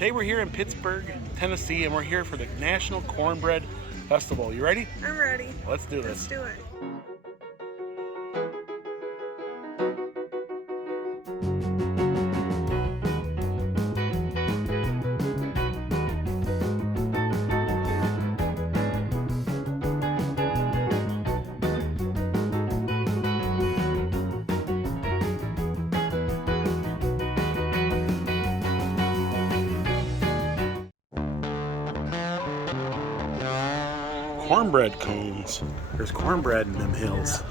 Today we're here in Pittsburg, Tennessee, and we're here for the National Cornbread Festival. You ready? I'm ready. Let's do this. Let's do it. Cornbread cones. There's cornbread in them hills.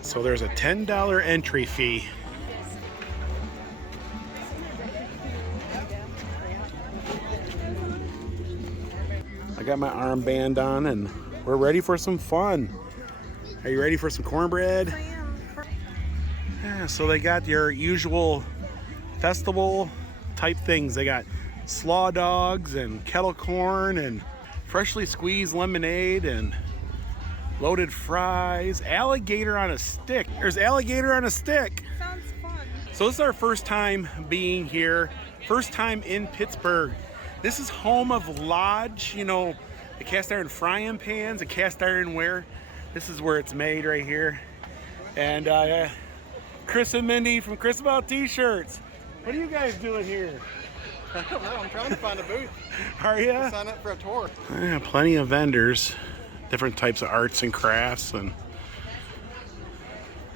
So there's a $10 entry fee. I got my armband on and we're ready for some fun. Are you ready for some cornbread? I am. Yeah, so they got your usual festival type things. They got slaw dogs and kettle corn and freshly squeezed lemonade and loaded fries. Alligator on a stick. There's alligator on a stick. Sounds fun. So this is our first time being here. First time in Pittsburg. This is home of Lodge, you know, the cast iron frying pans, the cast ironware. This is where it's made right here. And Chris and Mindy from Chris About T-Shirts. What are you guys doing here? I don't know. I'm trying to find a booth. Are you? Sign up for a tour. Yeah, plenty of vendors, different types of arts and crafts, and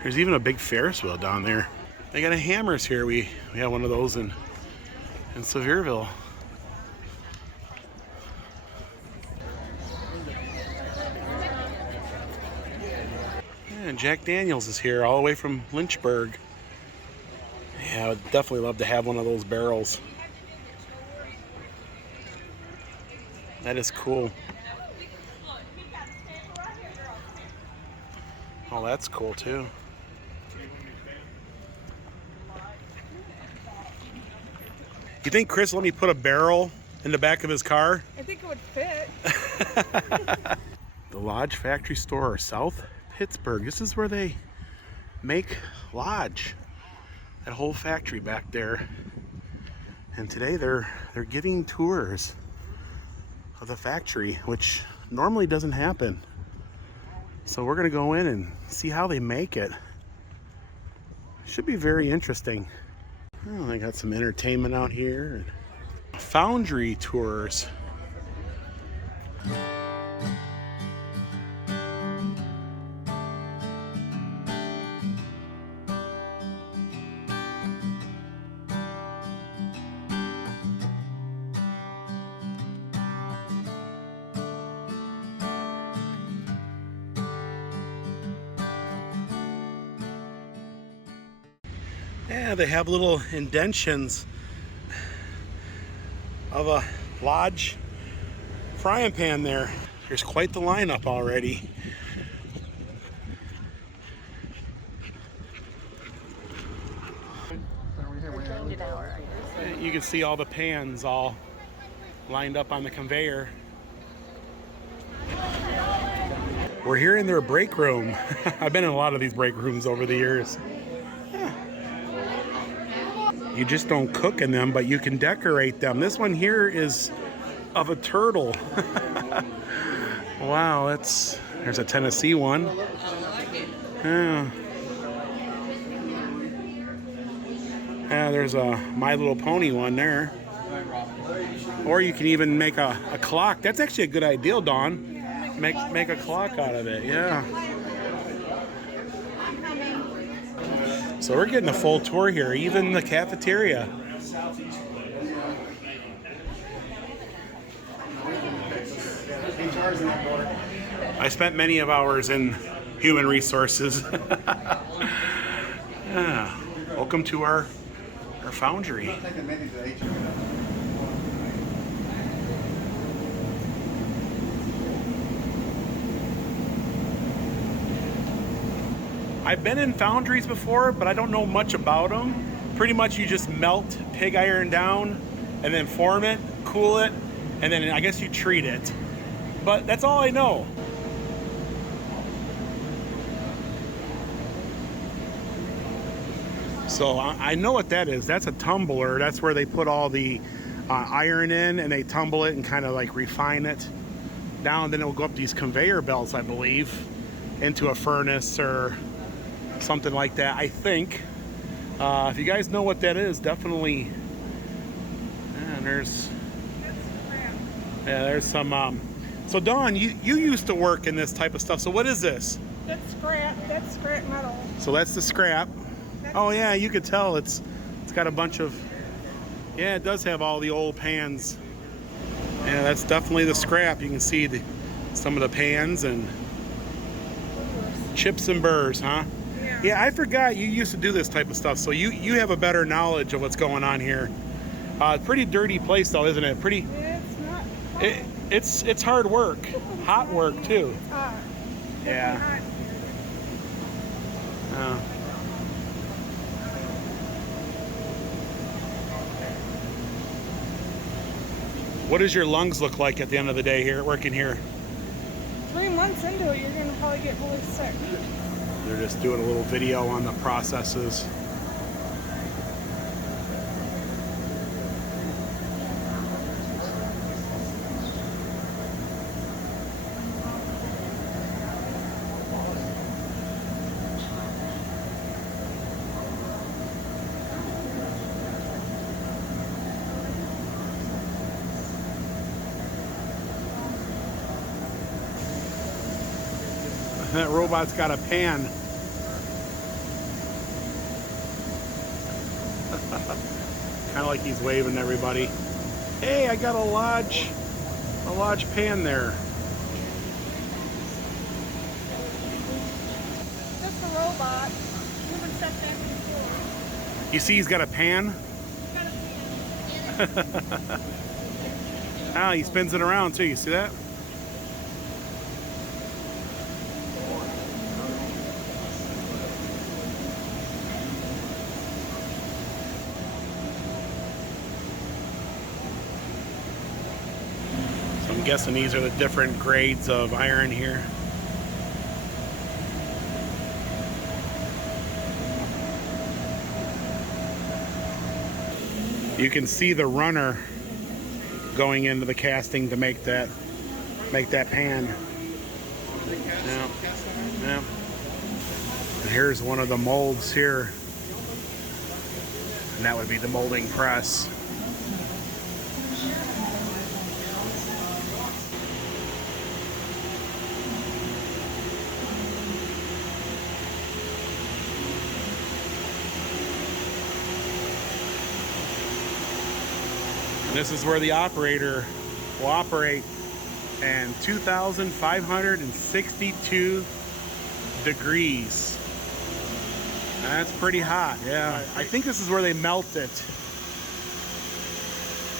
there's even a big Ferris wheel down there. They got a hammers here. We have one of those in Sevierville. Yeah, Jack Daniels is here all the way from Lynchburg. Yeah, I would definitely love to have one of those barrels. That is cool. Oh, that's cool too. You think Chris let me put a barrel in the back of his car? I think it would fit. The Lodge Factory Store, South Pittsburg. This is where they make Lodge. That whole factory back there. And today they're giving tours of the factory, which normally doesn't happen. So we're gonna go in and see how they make it. Should be very interesting. Oh, they got some entertainment out here. Foundry tours. Yeah, they have little indentions of a Lodge frying pan there. There's quite the lineup already. You can see all the pans all lined up on the conveyor. We're here in their break room. I've been in a lot of these break rooms over the years. You just don't cook in them, but you can decorate them. This one here is of a turtle. Wow, there's a Tennessee one. Yeah. Yeah, there's a My Little Pony one there. Or you can even make a clock. That's actually a good idea, Dawn. Make a clock out of it, yeah. So we're getting a full tour here, even the cafeteria. I spent many of hours in human resources. Yeah. Welcome to our foundry. I've been in foundries before, but I don't know much about them. Pretty much you just melt pig iron down and then form it, cool it, and then I guess you treat it. But that's all I know. So I know what that is. That's a tumbler. That's where they put all the iron in, and they tumble it and kind of like refine it down. Then it will go up these conveyor belts, I believe, into a furnace or something like that, I think. If you guys know what that is, definitely. And there's some. So Dawn, you used to work in this type of stuff. So what is this? That's scrap. That's scrap metal. So that's the scrap. Oh yeah, you could tell it's got a bunch of. Yeah, it does have all the old pans. Yeah, that's definitely the scrap. You can see some of the pans and chips and burrs, huh? Yeah. Yeah, I forgot you used to do this type of stuff, so you have a better knowledge of what's going on here. Pretty dirty place though, isn't it? Pretty. Yeah, it's not hot. It's hard work, hot work too. It's hot. Yeah. Hot. What does your lungs look like at the end of the day here, working here? 3 months into it, you're gonna probably get really sick. They're just doing a little video on the processes. That robot's got a pan. Kind of like he's waving to everybody. Hey, I got a large pan there. That's the robot. Moving stuff back and forth. You see he's got a pan? Got a pan. Ah, he spins it around too, you see that? I'm guessing these are the different grades of iron here. You can see the runner going into the casting to make that pan. Yeah. Yeah. And here's one of the molds here. And that would be the molding press. This is where the operator will operate in 2,562 degrees. That's pretty hot, yeah. I think this is where they melt it.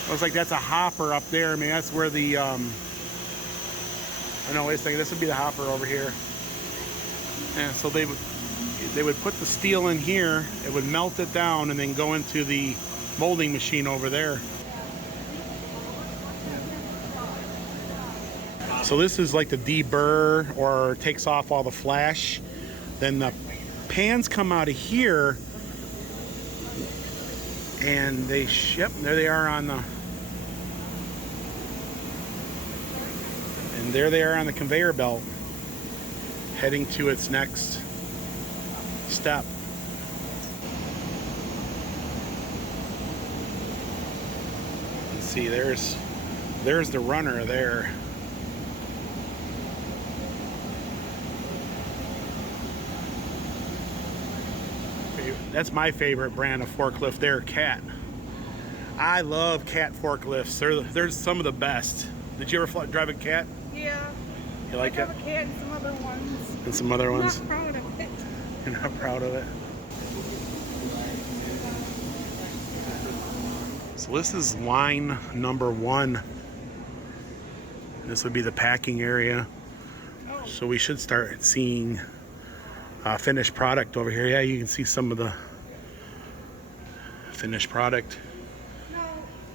Looks like that's a hopper up there. I mean, that's where the, oh no, wait a second, this would be the hopper over here. Yeah, so they would put the steel in here, it would melt it down, and then go into the molding machine over there. So this is like the deburr, or takes off all the flash. Then the pans come out of here, and they ship. There they are on the, and there they are on the conveyor belt, heading to its next step. Let's see, there's the runner there. That's my favorite brand of forklift there, Cat. I love Cat forklifts. They're some of the best. Did you ever drive a Cat? Yeah. You like it? I have a cat and some other ones. And some other ones? I'm not proud of it. You're not proud of it? So this is line number 1. This would be the packing area. Oh. So we should start seeing finished product over here. Yeah, you can see some of the finished product. No,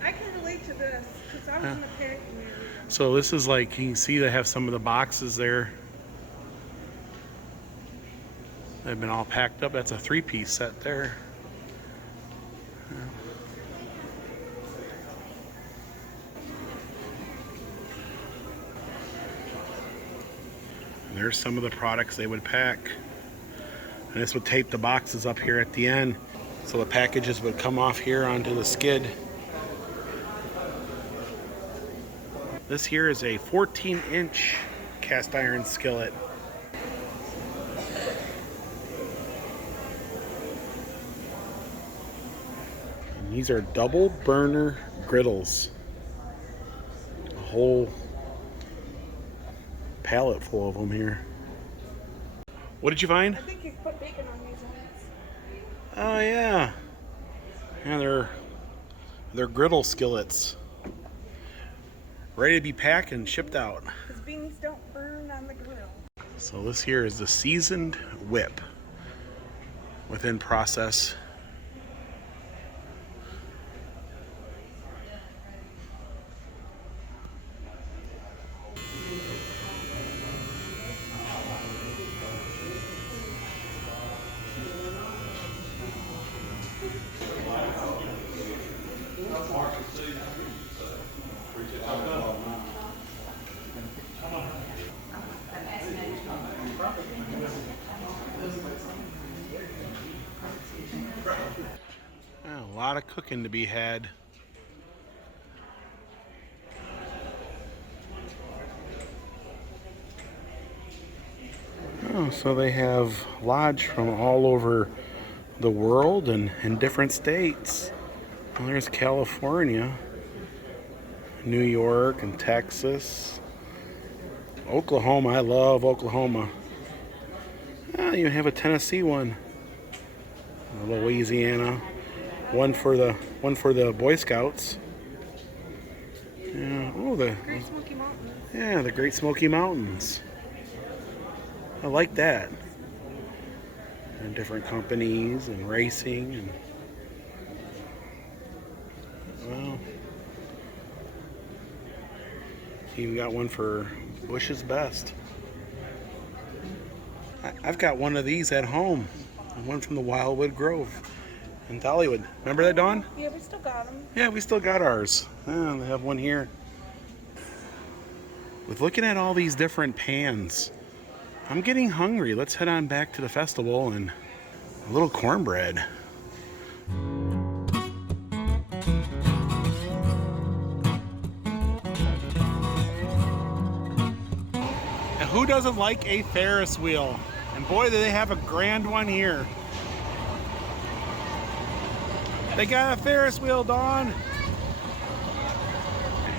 I can relate to this because I was in the packing area. So this is like, you can see they have some of the boxes there. They've been all packed up. That's a 3-piece set there. And there's some of the products they would pack. And this would tape the boxes up here at the end, so the packages would come off here onto the skid. This here is a 14-inch cast iron skillet. And these are double burner griddles. A whole pallet full of them here. What did you find? I think you put bacon on these ones. Oh yeah. Yeah, they're griddle skillets. Ready to be packed and shipped out. Because beans don't burn on the grill. So this here is the seasoned whip within process. A lot of cooking to be had. Oh, so they have lodge from all over the world and in different states. Well, there's California, New York, and Texas. Oklahoma, I love Oklahoma. You have a Tennessee one, Louisiana, one for the Boy Scouts. Yeah, oh the Great Smoky Mountains. Yeah, the Great Smoky Mountains. I like that. And different companies and racing and well, even got one for Bush's Best. I've got one of these at home. One from the Wildwood Grove in Dollywood. Remember that, Dawn? Yeah, we still got them. Yeah, we still got ours. Yeah, they have one here. With looking at all these different pans, I'm getting hungry. Let's head on back to the festival and a little cornbread. And who doesn't like a Ferris wheel? And boy, do they have a grand one here. They got a Ferris wheel, Dawn.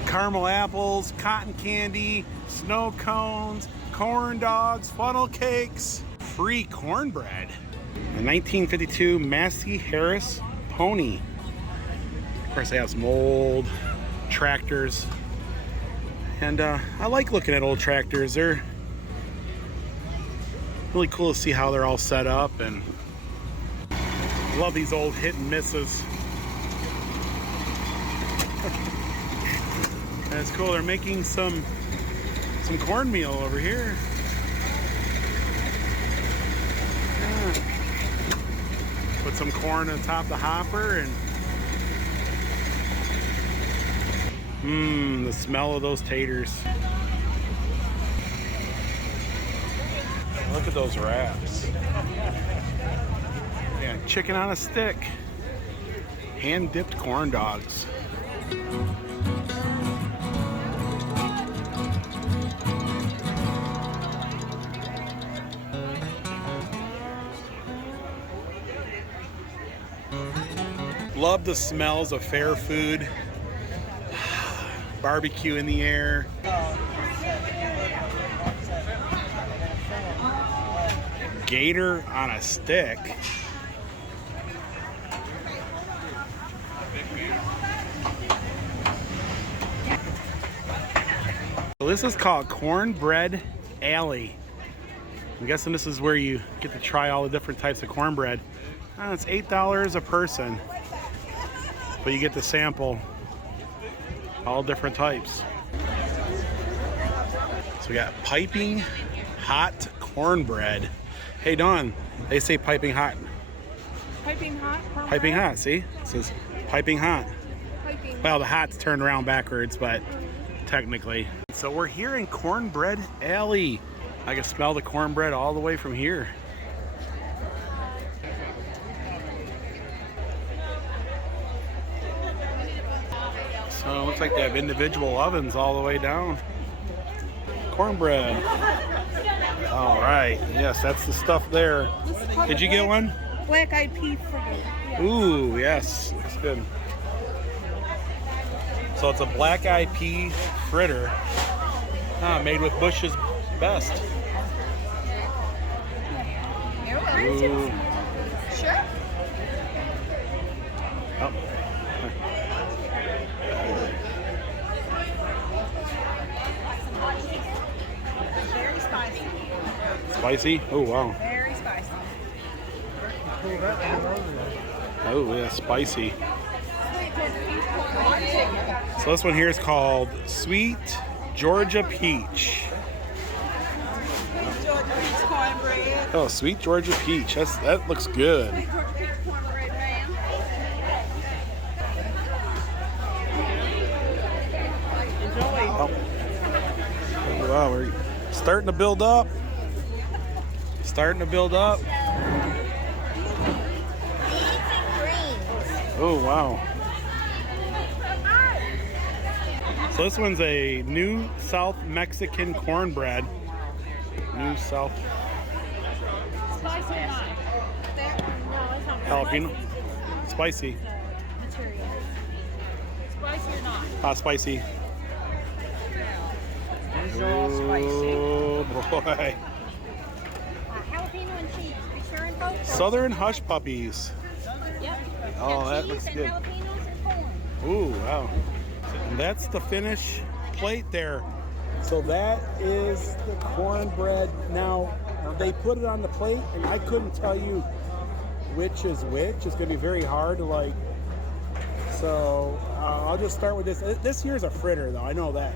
Caramel apples, cotton candy, snow cones, corn dogs, funnel cakes, free cornbread. A 1952 Massey Harris pony. Of course, they have some old tractors. And I like looking at old tractors. They're really cool to see how they're all set up, and I love these old hit and misses. That's cool. They're making some cornmeal over here. Yeah. Put some corn on top of the hopper and the smell of those taters. Look at those wraps. Yeah, chicken on a stick. Hand dipped corn dogs. Love the smells of fair food. Barbecue in the air. Gator on a stick. So this is called Cornbread Alley. I'm guessing this is where you get to try all the different types of cornbread. It's $8 a person, but you get to sample all different types. So we got piping hot cornbread. Hey Dawn, they say piping hot. Piping hot. Cornbread. Piping hot, see? It says piping hot. Piping. Well, the hot's turned around backwards, but technically. So we're here in Cornbread Alley. I can smell the cornbread all the way from here. So it looks like they have individual ovens all the way down. Cornbread. All right, yes, that's the stuff there. Did you get one? Black eyed pea fritter. Yes. Ooh, yes, looks good. So it's a black eyed pea fritter, made with Bush's Best. Ooh. Sure. Oh. Very spicy. Spicy? Oh, wow. Very spicy. Oh, yeah, spicy. So this one here is called Sweet Georgia Peach. Georgia peach cornbread. Oh, Sweet Georgia Peach. That looks good. Sweet Georgia peach cornbread, ma'am. Enjoy. Oh. Wow, we're starting to build up. Starting to build up. Oh, wow. So this one's a New South Mexican cornbread. New South Spicy or not? jalapeno. Spicy. Material. Spicy or not? Spicy. These are all spicy. Oh boy. Jalapeno and cheese. Be sure and vote. Southern Hush Puppies. Yep. Oh, that looks good. Jalapenos and corn. Ooh, wow. And that's the finished plate there. So that is the cornbread. Now, they put it on the plate, and I couldn't tell you which is which. It's going to be very hard to like. So I'll just start with this. This here is a fritter, though. I know that.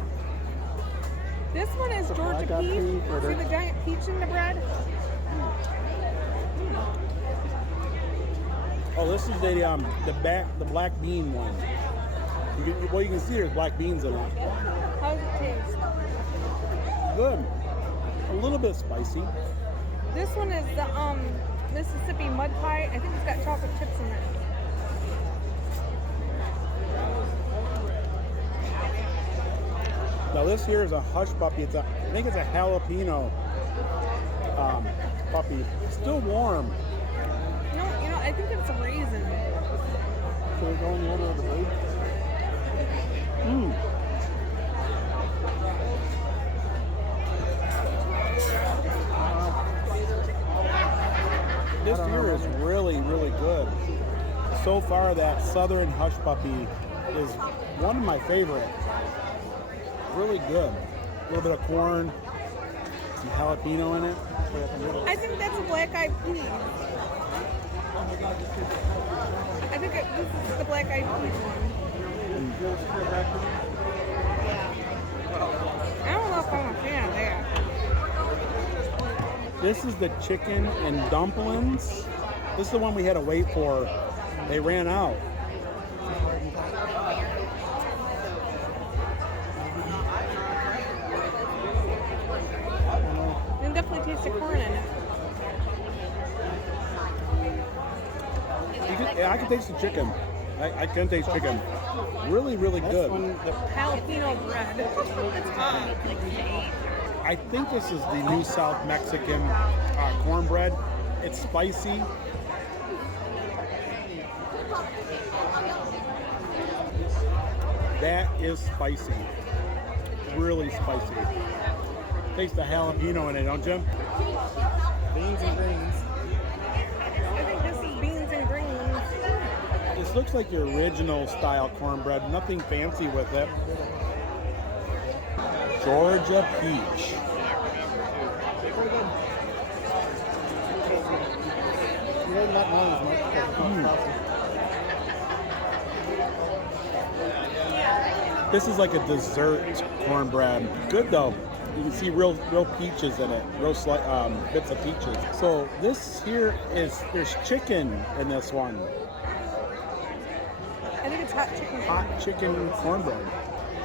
This one is Georgia peach. See the giant peach in the bread? Oh, this is the black bean one. You can see there's black beans in it. How does it taste? Good. A little bit spicy. This one is the Mississippi mud pie. I think it's got chocolate chips in it. Now this here is a hush puppy. I think it's a jalapeno puppy. It's still warm. You know, I think it's a raisin. So we're going the order of the food. Mmm. This here is really, really good. So far, that Southern Hush Puppy is one of my favorites. Really good. A little bit of corn, some jalapeno in it. I think that's a black eyed pea. I think this is the black eyed pea one. I don't know if I'm a fan of that. This is the chicken and dumplings. This is the one we had to wait for. They ran out. And definitely taste the corn in it. I can taste the chicken. I can taste chicken. Really, really good. Jalapeno bread. It's hot. I think this is the New South Mexican cornbread. It's spicy. That is spicy. Really spicy. Taste the jalapeno in it, don't you? Beans and greens. I think this is beans and greens. This looks like your original style cornbread. Nothing fancy with it. Georgia peach. You didn't like mine as much because it's not spicy. This is like a dessert cornbread. Good though. You can see real peaches in it, bits of peaches. So this here there's chicken in this one. I think it's hot chicken. Hot chicken cornbread.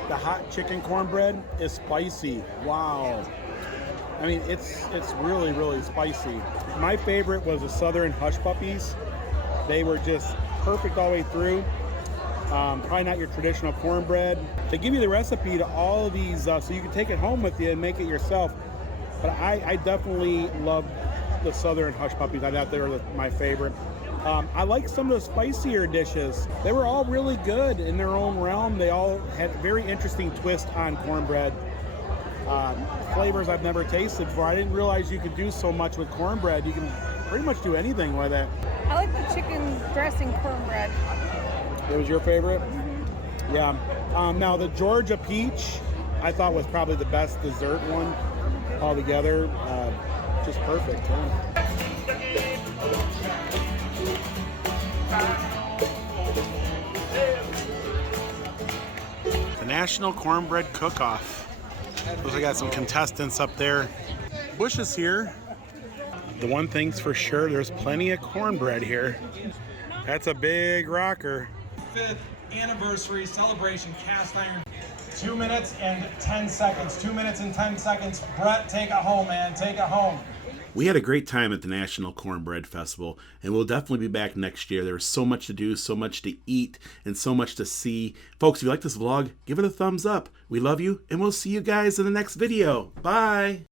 The hot chicken cornbread is spicy. Wow. I mean, it's really, really spicy. My favorite was the Southern Hush Puppies. They were just perfect all the way through. Probably not your traditional cornbread. They give you the recipe to all of these so you can take it home with you and make it yourself. But I definitely love the Southern Hush Puppies. I thought they were my favorite. I like some of the spicier dishes. They were all really good in their own realm. They all had a very interesting twist on cornbread. Flavors I've never tasted before. I didn't realize you could do so much with cornbread. You can pretty much do anything with it. I like the chicken dressing cornbread. It was your favorite? Mm-hmm. Yeah. Now the Georgia peach, I thought was probably the best dessert one altogether. Just perfect. Yeah. The National Cornbread Cook Off. Looks like I got some contestants up there. Bush is here. The one thing's for sure, there's plenty of cornbread here. That's a big rocker. 5th anniversary celebration cast iron. 2 minutes and 10 seconds. 2 minutes and 10 seconds. Brett, take it home, man. Take it home. We had a great time at the National Cornbread Festival, and we'll definitely be back next year. There was so much to do, so much to eat, and so much to see. Folks, if you like this vlog, give it a thumbs up. We love you, and we'll see you guys in the next video. Bye!